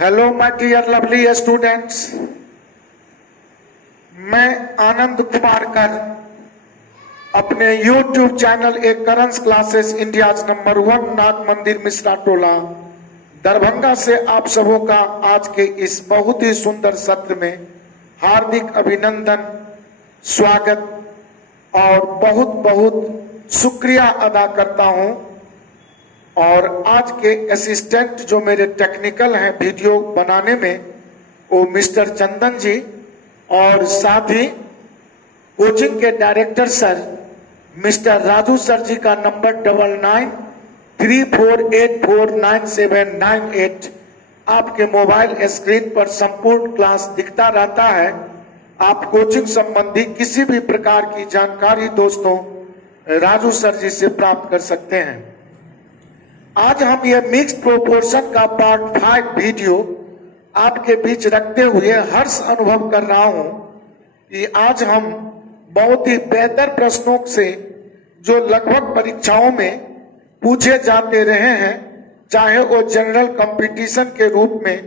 Hello my dear lovely students, मैं आनंद कुमार कर अपने YouTube चैनल ए करंस classes India number 1 Nag Mandir Mishra टोला दरभंगा से आप सबों का आज के इस बहुत ही सुंदर सत्र में हार्दिक अभिनंदन, स्वागत और बहुत बहुत शुक्रिया अदा करता हूं। और आज के असिस्टेंट जो मेरे टेक्निकल हैं वीडियो बनाने में, वो मिस्टर चंदन जी और साथ ही कोचिंग के director sir mister Raju sir ji का नंबर 9934849798 आपके मोबाइल स्क्रीन पर संपूर्ण क्लास दिखता रहता है। आप कोचिंग संबंधी किसी भी प्रकार की जानकारी दोस्तों राजू सर जी से प्राप्त कर सकते हैं। आज हम ये मिक्स प्रोपोर्शन का पार्ट 5 वीडियो आपके बीच रखते हुए हर्ष अनुभव कर रहा हूं कि आज हम बहुत ही बेहतर प्रश्नों से जो लगभग परीक्षाओं में पूछे जाते रहे हैं, चाहे वो जनरल कंपटीशन के रूप में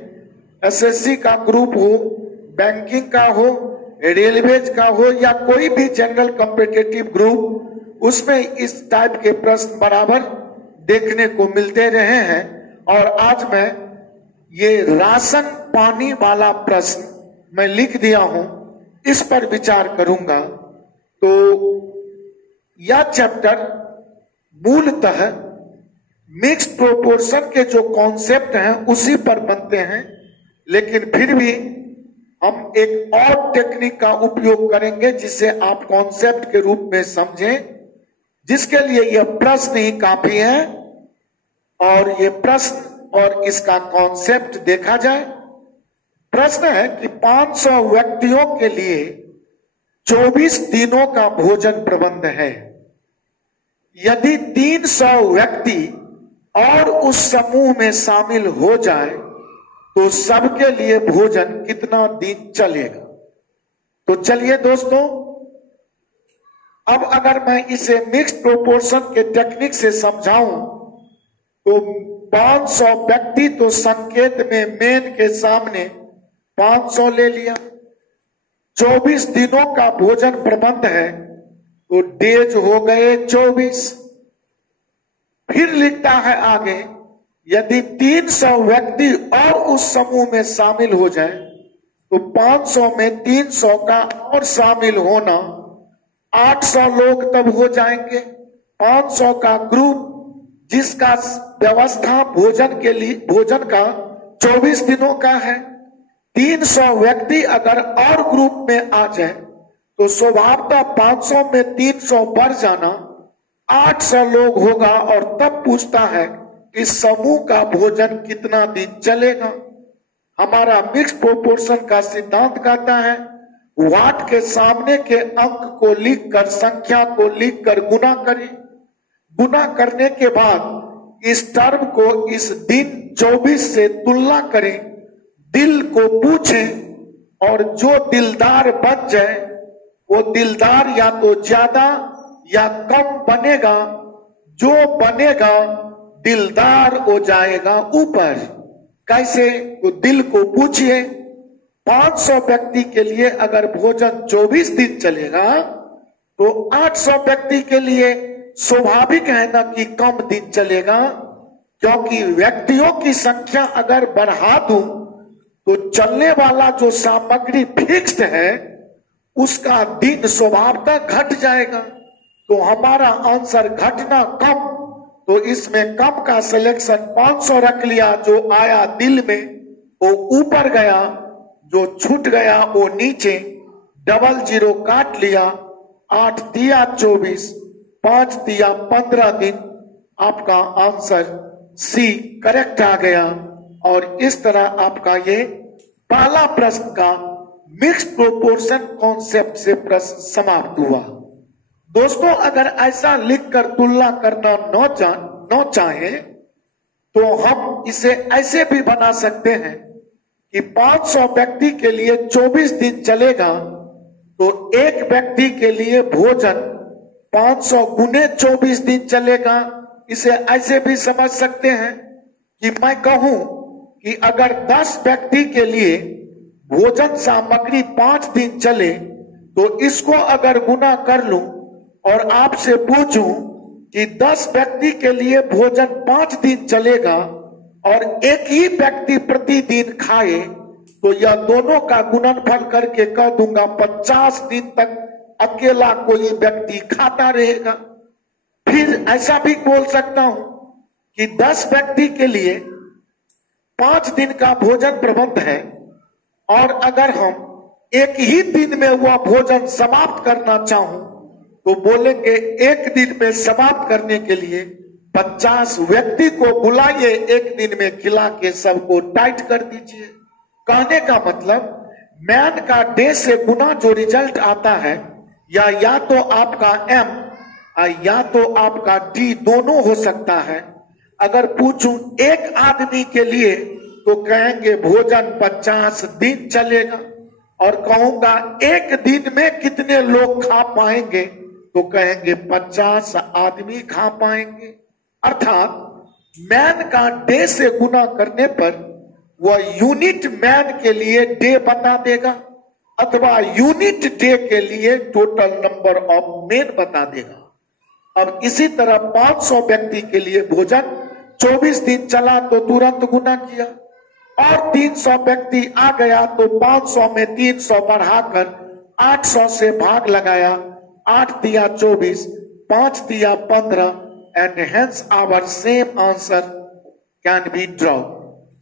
एसएससी का ग्रुप हो, बैंकिंग का हो, रेलवेज का हो या कोई भी जनरल कॉम्पिटिटिव ग्रुप, उसमें इस टाइप के प्रश्न बराबर देखने को मिलते रहे हैं। और आज मैं ये राशन पानी वाला प्रश्न मैं लिख दिया हूं, इस पर विचार करूंगा। तो यह चैप्टर मूलतः मिक्स प्रोपोर्शन के जो कॉन्सेप्ट हैं उसी पर बनते हैं, लेकिन फिर भी हम एक और टेक्निक का उपयोग करेंगे जिसे आप कॉन्सेप्ट के रूप में समझें, जिसके लिए यह प्रश्न ही काफी है। और ये प्रश्न और इसका कॉन्सेप्ट देखा जाए। प्रश्न है कि 500 व्यक्तियों के लिए 24 दिनों का भोजन प्रबंध है। यदि 300 व्यक्ति और उस समूह में शामिल हो जाए तो सबके लिए भोजन कितना दिन चलेगा। तो चलिए दोस्तों, अब अगर मैं इसे मिक्स प्रोपोर्शन के टेक्निक से समझाऊं तो 500 व्यक्ति तो संकेत में मेन के सामने 500 ले लिया। 24 दिनों का भोजन प्रबंध है तो डेज हो गए 24। फिर लिखता है आगे, यदि 300 व्यक्ति और उस समूह में शामिल हो जाए तो 500 में 300 का और शामिल होना 800 लोग तब हो जाएंगे। 500 का ग्रुप जिसका व्यवस्था भोजन के लिए भोजन का 24 दिनों का है। 300 व्यक्ति अगर और ग्रुप में आ जाए तो स्वभावतः 500 में 300 बढ़ जाना 800 लोग होगा। और तब पूछता है कि समूह का भोजन कितना दिन चलेगा। हमारा मिक्स प्रोपोर्शन का सिद्धांत कहता है वाट के सामने के अंक को लिखकर, संख्या को लिखकर गुना करें। गुना करने के बाद इस टर्म को इस दिन 24 से तुलना करें, दिल को पूछें और जो दिलदार बन जाए वो दिलदार या तो ज्यादा या कम बनेगा। जो बनेगा दिलदार हो जाएगा ऊपर। कैसे? तो दिल को पूछिए। 500 व्यक्ति के लिए अगर भोजन 24 दिन चलेगा तो 800 व्यक्ति के लिए स्वाभाविक है ना कि कम दिन चलेगा, क्योंकि व्यक्तियों की संख्या अगर बढ़ा दूं तो चलने वाला जो सामग्री फिक्स्ड है उसका दिन स्वभावतः घट जाएगा। तो हमारा आंसर घटना कम, तो इसमें कम का सिलेक्शन 500 रख लिया। जो आया दिल में वो ऊपर गया, जो छूट गया वो नीचे। डबल जीरो काट लिया। 8 दिया 24, 5 दिया 15 दिन। आपका आंसर सी करेक्ट आ गया। और इस तरह आपका ये पहला प्रश्न का मिक्स प्रोपोर्शन कॉन्सेप्ट से प्रश्न समाप्त हुआ। दोस्तों, अगर ऐसा लिखकर तुलना करना न चाहे तो हम इसे ऐसे भी बना सकते हैं कि 500 व्यक्ति के लिए 24 दिन चलेगा तो एक व्यक्ति के लिए भोजन 500 गुने 24 दिन चलेगा। इसे ऐसे भी समझ सकते हैं कि मैं कहूं कि अगर 10 व्यक्ति के लिए भोजन सामग्री 5 दिन चले तो इसको अगर गुना कर लूं और आपसे पूछूं कि 10 व्यक्ति के लिए भोजन 5 दिन चलेगा और एक ही व्यक्ति प्रतिदिन खाए, तो यह दोनों का गुणनफल करके कह दूंगा 50 दिन तक अकेला कोई व्यक्ति खाता रहेगा। फिर ऐसा भी बोल सकता हूं कि 10 व्यक्ति के लिए 5 दिन का भोजन प्रबंध है और अगर हम एक ही दिन में वह भोजन समाप्त करना चाहूं तो बोलेंगे एक दिन में समाप्त करने के लिए 50 व्यक्ति को बुलाइए, एक दिन में खिला के सबको टाइट कर दीजिए। कहने का मतलब मैन का डे से गुना जो रिजल्ट आता है या तो आपका एम या तो आपका डी दोनों हो सकता है। अगर पूछूं एक आदमी के लिए तो कहेंगे भोजन 50 दिन चलेगा, और कहूंगा एक दिन में कितने लोग खा पाएंगे तो कहेंगे 50 आदमी खा पाएंगे। अर्थात मैन का डे से गुना करने पर वह यूनिट मैन के लिए डे बता देगा अथवा यूनिट डे के लिए टोटल नंबर ऑफ मैन बता देगा। अब इसी तरह 500 व्यक्ति के लिए भोजन 24 दिन चला तो तुरंत गुना किया, और 300 व्यक्ति आ गया तो 500 में 300 बढ़ाकर 800 से भाग लगाया, 8 दिया 24, 5 दिया 15, and hence our same answer can be draw.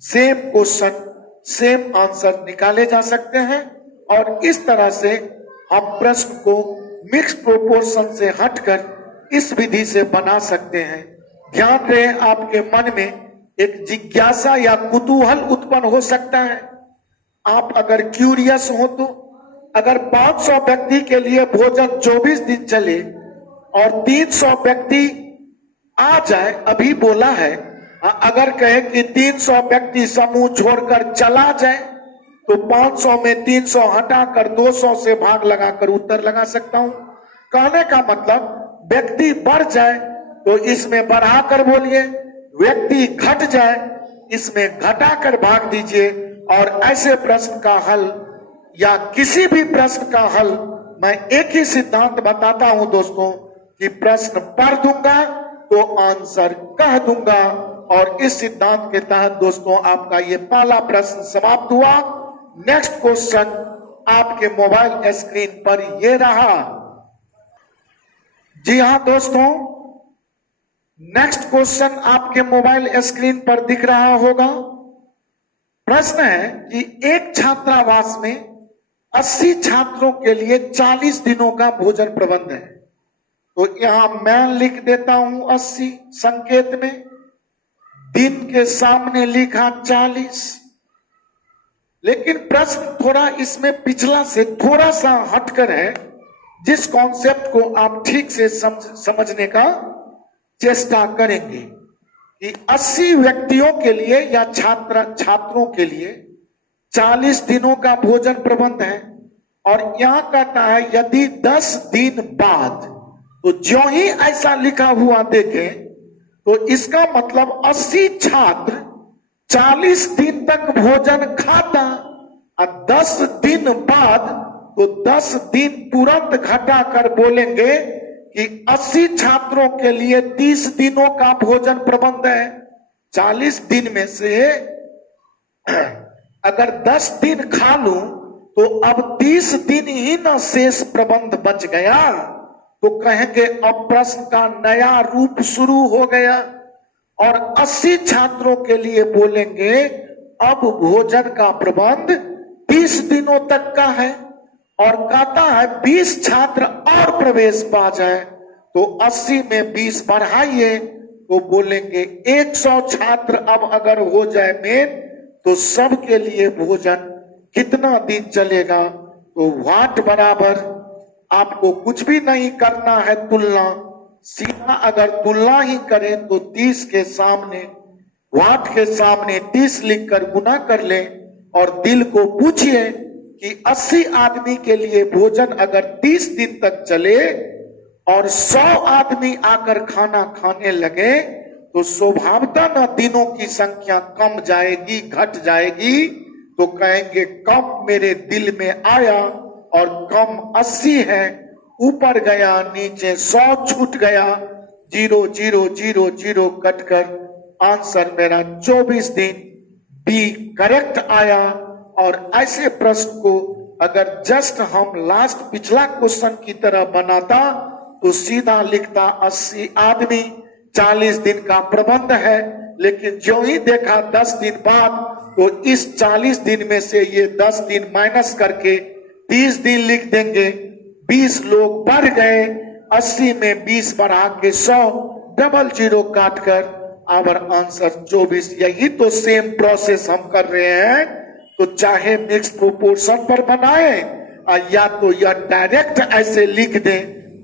Same question same answer निकाले जा सकते हैं, और इस तरह से हम प्रश्न को मिक्स प्रोपोर्शन से हटकर इस विधि से बना सकते हैं। ध्यान रहे आपके मन में एक जिज्ञासा या कुतूहल उत्पन्न हो सकता है। आप अगर क्यूरियस हो तो अगर 500 व्यक्ति के लिए भोजन 24 दिन चले और 300 व्यक्ति आ जाए, अभी बोला है, अगर कहे कि 300 व्यक्ति समूह छोड़कर चला जाए तो 500 में 300 हटाकर 200 से भाग लगाकर उत्तर लगा सकता हूं। कहने का मतलब व्यक्ति बढ़ जाए तो इसमें बढ़ाकर बोलिए, व्यक्ति घट जाए इसमें घटाकर भाग दीजिए, और ऐसे प्रश्न का हल या किसी भी प्रश्न का हल मैं एक ही सिद्धांत बताता हूं दोस्तों कि प्रश्न पढ़ दूंगा तो आंसर कह दूंगा, और इस सिद्धांत के तहत दोस्तों आपका ये पहला प्रश्न समाप्त हुआ। नेक्स्ट क्वेश्चन आपके मोबाइल स्क्रीन पर ये रहा। जी हां दोस्तों, नेक्स्ट क्वेश्चन आपके मोबाइल स्क्रीन पर दिख रहा होगा। प्रश्न है कि एक छात्रावास में 80 छात्रों के लिए 40 दिनों का भोजन प्रबंध है। तो यहां मैं लिख देता हूं 80 संकेत में, दिन के सामने लिखा 40। लेकिन प्रश्न थोड़ा इसमें पिछला से थोड़ा सा हटकर है, जिस कॉन्सेप्ट को आप ठीक से समझने का चेष्टा करेंगे कि 80 व्यक्तियों के लिए या छात्रों के लिए 40 दिनों का भोजन प्रबंध है, और यहां कहता है यदि 10 दिन बाद, तो जो ही ऐसा लिखा हुआ देखें तो इसका मतलब 80 छात्र 40 दिन तक भोजन खाता, और 10 दिन बाद तो 10 दिन तुरंत घटाकर बोलेंगे कि 80 छात्रों के लिए 30 दिनों का भोजन प्रबंध है। 40 दिन में से अगर 10 दिन खा लूं तो अब 30 दिन ही ना शेष प्रबंध बच गया, तो कहेंगे अब प्रश्न का नया रूप शुरू हो गया, और 80 छात्रों के लिए बोलेंगे अब भोजन का प्रबंध 30 दिनों तक का है, और कहता है 20 छात्र और प्रवेश पा जाए तो 80 में 20 बढ़ाइए तो बोलेंगे 100 छात्र अब अगर हो जाए मेन तो सबके लिए भोजन कितना दिन चलेगा। तो वाट बराबर आपको कुछ भी नहीं करना है तुलना, सीधा अगर तुलना ही करें तो 30 के सामने वाट के सामने 30 लिखकर गुना कर लें, और दिल को पूछिए कि 80 आदमी के लिए भोजन अगर 30 दिन तक चले और 100 आदमी आकर खाना खाने लगे तो स्वभावतः न दिनों की संख्या कम जाएगी, घट जाएगी, तो कहेंगे कम मेरे दिल में आया और कम 80 है, ऊपर गया नीचे 100 छूट गया, 0 0 0 0 कटकर आंसर मेरा 24 दिन बी करेक्ट आया। और ऐसे प्रश्न को अगर जस्ट हम लास्ट पिछला क्वेश्चन की तरह बनाता तो सीधा लिखता 80 आदमी 40 दिन का प्रबंध है, लेकिन जो ही देखा 10 दिन बाद तो इस 40 दिन में से ये 10 दिन माइनस करके 30 दिन लिख देंगे। 20 लोग बढ़ गए, 80 में 20 बढ़ा के 100, डबल जीरो काटकर आवर आंसर 24। यही तो सेम प्रोसेस हम कर रहे हैं। तो चाहे मिक्स प्रोपोर्शन पर बनाए या तो यह डायरेक्ट ऐसे लिख दें,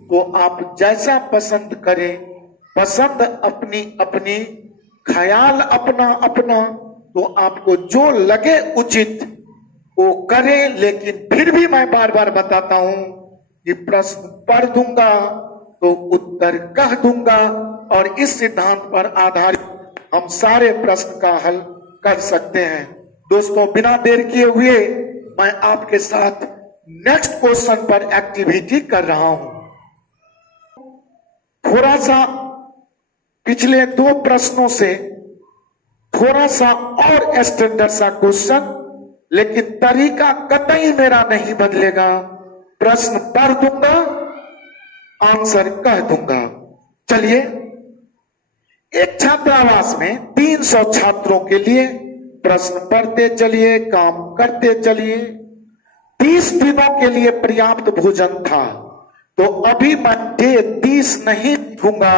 तो आप जैसा पसंद करें, पसंद अपनी अपनी, ख्याल अपना अपना, तो आपको जो लगे उचित वो करें। लेकिन फिर भी मैं बार बार बताता हूं कि प्रश्न पढ़ दूंगा तो उत्तर कह दूंगा, और इस सिद्धांत पर आधारित हम सारे प्रश्न का हल कर सकते हैं। दोस्तों, बिना देर किए हुए मैं आपके साथ नेक्स्ट क्वेश्चन पर एक्टिविटी कर रहा हूं। थोड़ा सा पिछले 2 प्रश्नों से थोड़ा सा और स्टैंडर्ड सा क्वेश्चन, लेकिन तरीका कतई मेरा नहीं बदलेगा। प्रश्न पढ़ दूंगा, आंसर कह दूंगा। चलिए, एक छात्रावास में 300 छात्रों के लिए प्रश्न पढ़ते चलिए, काम करते चलिए। 30 दिनों के लिए पर्याप्त भोजन था। तो अभी मैं डे 30 नहीं लिखूंगा,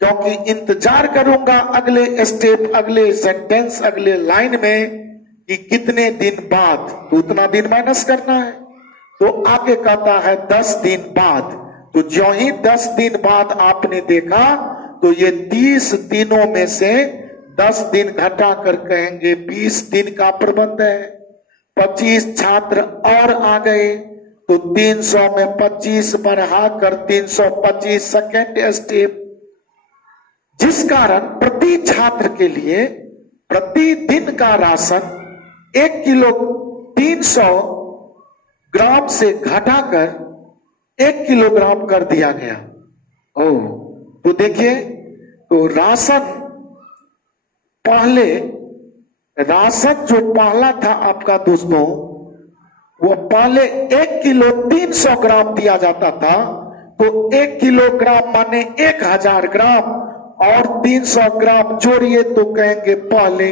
क्योंकि इंतजार करूंगा अगले स्टेप, अगले सेंटेंस, अगले लाइन में कि कितने दिन बाद, तो उतना दिन माइनस करना है। तो आगे कहता है 10 दिन बाद। तो जो ही 10 दिन बाद आपने देखा तो ये 30 दिनों में से 10 दिन घटा कर कहेंगे 20 दिन का प्रबंध है। 25 छात्र और आ गए, तो 300 में 25 बढ़ाकर 325 सेकेंड स्टेप, जिस कारण प्रति छात्र के लिए प्रतिदिन का राशन 1 किलो 300 ग्राम से घटाकर 1 किलोग्राम कर दिया गया। तो देखिए, तो राशन जो पहला था आपका दोस्तों, वो पहले 1 किलो 300 ग्राम दिया जाता था। तो 1 किलोग्राम माने 1000 ग्राम, और 300 ग्राम जोड़िए तो कहेंगे पहले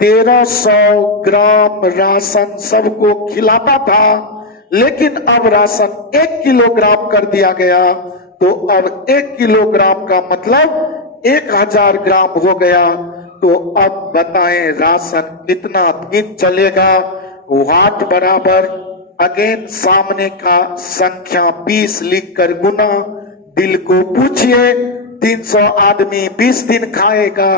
1300 ग्राम राशन सबको खिलाता था। लेकिन अब राशन 1 किलोग्राम कर दिया गया, तो अब 1 किलोग्राम का मतलब 1000 ग्राम हो गया। तो अब बताएं राशन कितना दिन चलेगा। वाट बराबर अगेन सामने का संख्या 20 लिखकर गुना, दिल को पूछिए 300 आदमी 20 दिन खाएगा,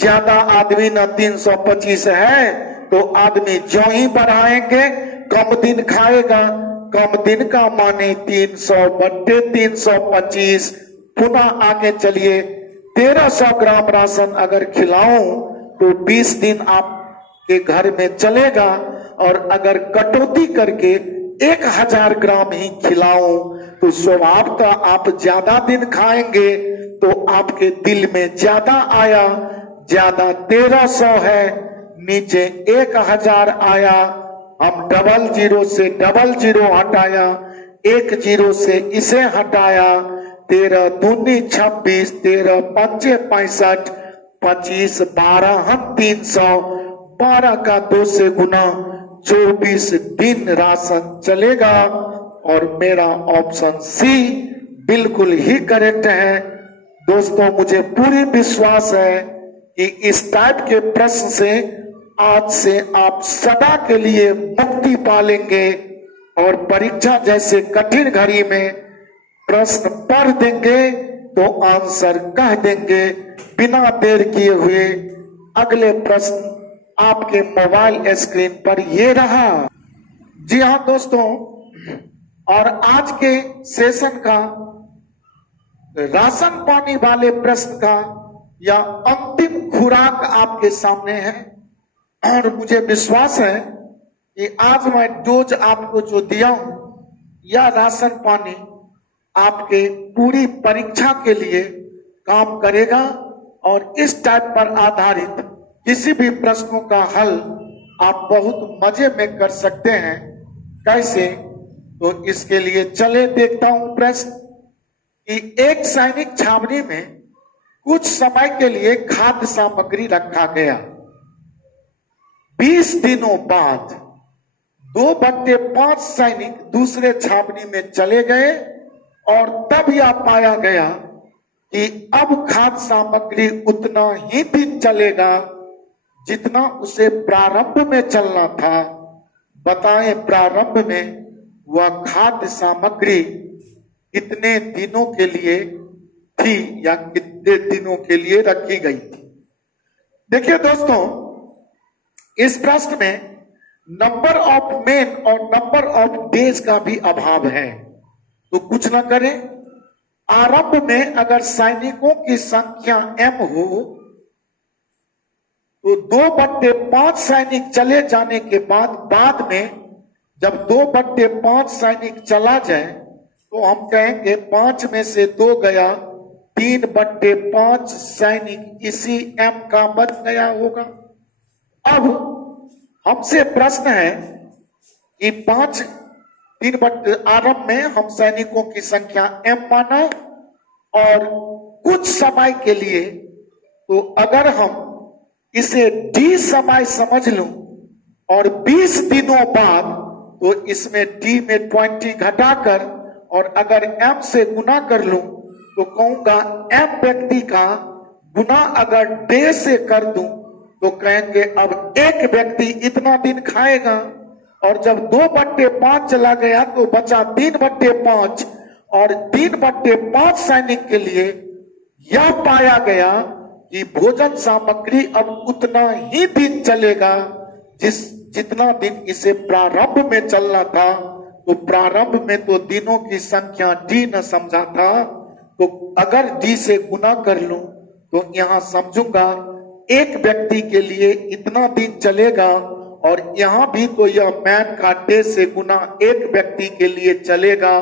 ज्यादा आदमी ना 325 है, तो आदमी जो ही बढ़ाएंगे कम दिन खाएगा। कम दिन का माने 300 बट्टे 325। पुनः आगे चलिए, 1300 ग्राम राशन अगर खिलाऊं तो 20 दिन आपके घर में चलेगा, और अगर कटौती करके 1000 ग्राम ही खिलाऊं तो स्वभावतः आप ज्यादा दिन खाएंगे। तो आपके दिल में ज्यादा आया, ज्यादा 1300 है, नीचे 1000 आया। हम डबल जीरो से डबल जीरो हटाया, 1 जीरो से इसे हटाया, 13 दूनी 26, 13 पंचे 65, 25 12 हम 300, 12 का 2 से गुना, 24 दिन राशन चलेगा। और मेरा ऑप्शन सी बिल्कुल ही करेक्ट है। दोस्तों, मुझे पूरी विश्वास है कि इस टाइप के प्रश्न से आज से आप सदा के लिए मुक्ति पालेंगे, और परीक्षा जैसे कठिन घड़ी में प्रश्न पढ़ देंगे तो आंसर कह देंगे। बिना देर किए हुए अगले प्रश्न आपके मोबाइल स्क्रीन पर ये रहा। जी हाँ दोस्तों, और आज के सेशन का राशन पानी वाले प्रश्न का या अंतिम खुराक आपके सामने है। और मुझे विश्वास है कि आज मैं डोज आपको जो दिया हूं या राशन पानी आपके पूरी परीक्षा के लिए काम करेगा और इस टाइप पर आधारित किसी भी प्रश्नों का हल आप बहुत मजे में कर सकते हैं। कैसे? तो इसके लिए चले देखता हूं प्रश्न कि एक सैनिक छावनी में कुछ समय के लिए खाद्य सामग्री रखा गया। 20 दिनों बाद 2/5 सैनिक दूसरे छावनी में चले गए और तब यह पाया गया कि अब खाद्य सामग्री उतना ही दिन चलेगा जितना उसे प्रारंभ में चलना था। बताएं, प्रारंभ में वह खाद्य सामग्री कितने दिनों के लिए थी या कितने दिनों के लिए रखी गई थी? देखिए दोस्तों, इस प्रश्न में नंबर ऑफ मेन और नंबर ऑफ डेज का भी अभाव है। तो कुछ ना करें, आरंभ में अगर सैनिकों की संख्या m हो तो 2/5 सैनिक चले जाने के बाद में जब 2/5 सैनिक चला जाए तो हम कहेंगे 5 में से 2 गया, 3/5 सैनिक इसी m का बच गया होगा। अब हमसे प्रश्न है कि 3 आरंभ में हम सैनिकों की संख्या m माना और कुछ समय के लिए, तो अगर हम इसे d समय समझ लूं और 20 दिनों बाद तो इसमें d में 20 घटाकर और अगर m से गुना कर लूं तो कहूंगा m व्यक्ति का गुना अगर डे से कर दूं तो कहेंगे अब एक व्यक्ति इतना दिन खाएगा। और जब 2/5 चला गया तो बचा 3/5 और 3/5 सैनिक के लिए यह पाया गया कि भोजन सामग्री अब उतना ही दिन चलेगा जितना दिन इसे प्रारंभ में चलना था। तो प्रारंभ में तो दिनों की संख्या डी न समझा था, तो अगर डी से गुना कर लूं तो यहां समझूंगा एक व्यक्ति के लिए इतना दिन चलेगा और यहां भी तो यह मैन का डे से गुना एक व्यक्ति के लिए चलेगा।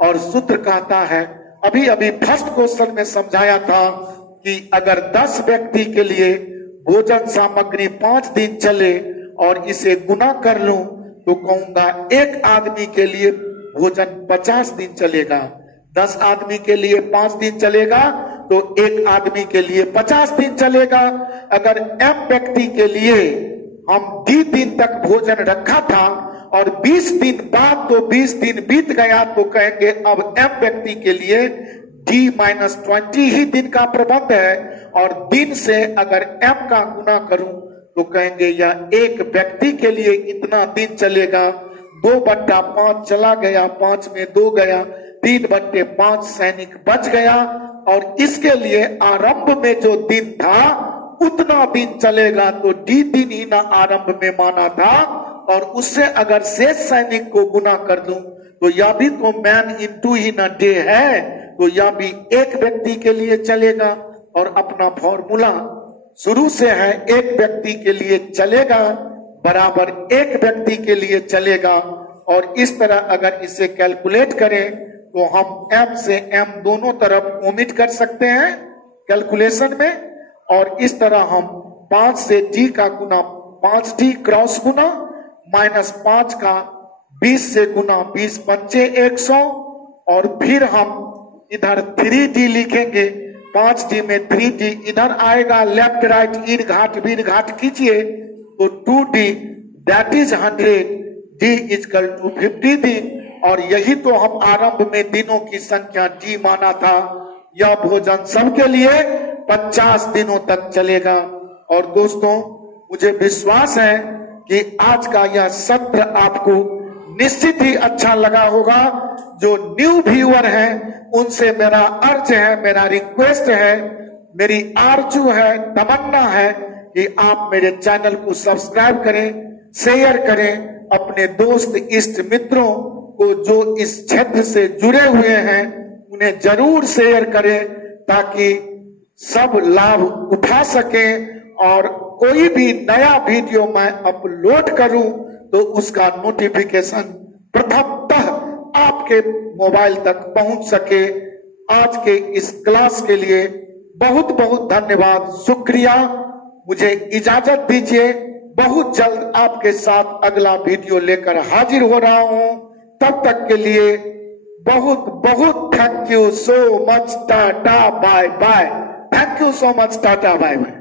और सूत्र कहता है, अभी अभी फर्स्ट क्वेश्चन में समझाया था कि अगर 10 व्यक्ति के लिए भोजन सामग्री 5 दिन चले और इसे गुना कर लूं तो कहूंगा एक आदमी के लिए भोजन 50 दिन चलेगा। 10 आदमी के लिए 5 दिन चलेगा तो एक आदमी के लिए 50 दिन चलेगा। अगर m व्यक्ति के लिए हम 20 दिन तक भोजन रखा था और 20 दिन बाद तो 20 दिन बीत गया तो कहेंगे अब m व्यक्ति के लिए D-20 ही दिन का प्रबंध है। और दिन से अगर m का गुना करूं तो कहेंगे यह एक व्यक्ति के लिए इतना दिन चलेगा। 2/5 चला गया, 5 में 2 गया, 3/5 सैनिक बच गया और इसके लिए आरंभ में जो दिन था उतना दिन चलेगा। तो डी दिन ही ना आरंभ में माना था और उससे अगर शेष सैनिक को गुना कर दूं तो यह भी तो मैन इंटू ही ना डे है, तो यह भी एक व्यक्ति के लिए चलेगा। और अपना फॉर्मूला शुरू से है, एक व्यक्ति के लिए चलेगा बराबर एक व्यक्ति के लिए चलेगा। और इस तरह अगर इसे कैलकुलेट करें तो हम m से m दोनों तरफ ओमिट कर सकते हैं कैलकुलेशन में। और इस तरह हम 5 से d का गुना 5d क्रॉस गुना -5 का 20 से गुना 20 पंचे 100 और फिर हम इधर 3d लिखेंगे। 5d में 3d इधर आएगा, लेफ्ट राइट ईद घाट वीर घाट कीजिए तो 2d that is 100, d equal to 50 दिन। और यही तो हम आरंभ में दिनों की संख्या d माना था। यह भोजन सबके लिए 50 दिनों तक चलेगा। और दोस्तों, मुझे विश्वास है कि आज का यह सत्र आपको निश्चित ही अच्छा लगा होगा। जो न्यू व्यूअर हैं उनसे मेरा अर्ज है, मेरा रिक्वेस्ट है, मेरी आरजू है, तमन्ना है कि आप मेरे चैनल को सब्सक्राइब करें, शेयर करें, अपने दोस्त इष्ट मित्रों को जो इस क्षेत्र से जुड़े हुए हैं उन्हें जरूर शेयर करें ताकि सब लाभ उठा सकें और कोई भी नया वीडियो मैं अपलोड करूं तो उसका नोटिफिकेशन प्रथमतः आपके मोबाइल तक पहुंच सके। आज के इस क्लास के लिए बहुत बहुत धन्यवाद, शुक्रिया। मुझे इजाजत दीजिए, बहुत जल्द आपके साथ अगला वीडियो लेकर हाजिर हो रहा हूं। तब तक के लिए बहुत बहुत thank you so much, tata bye bye. Thank you so much, tata bye bye.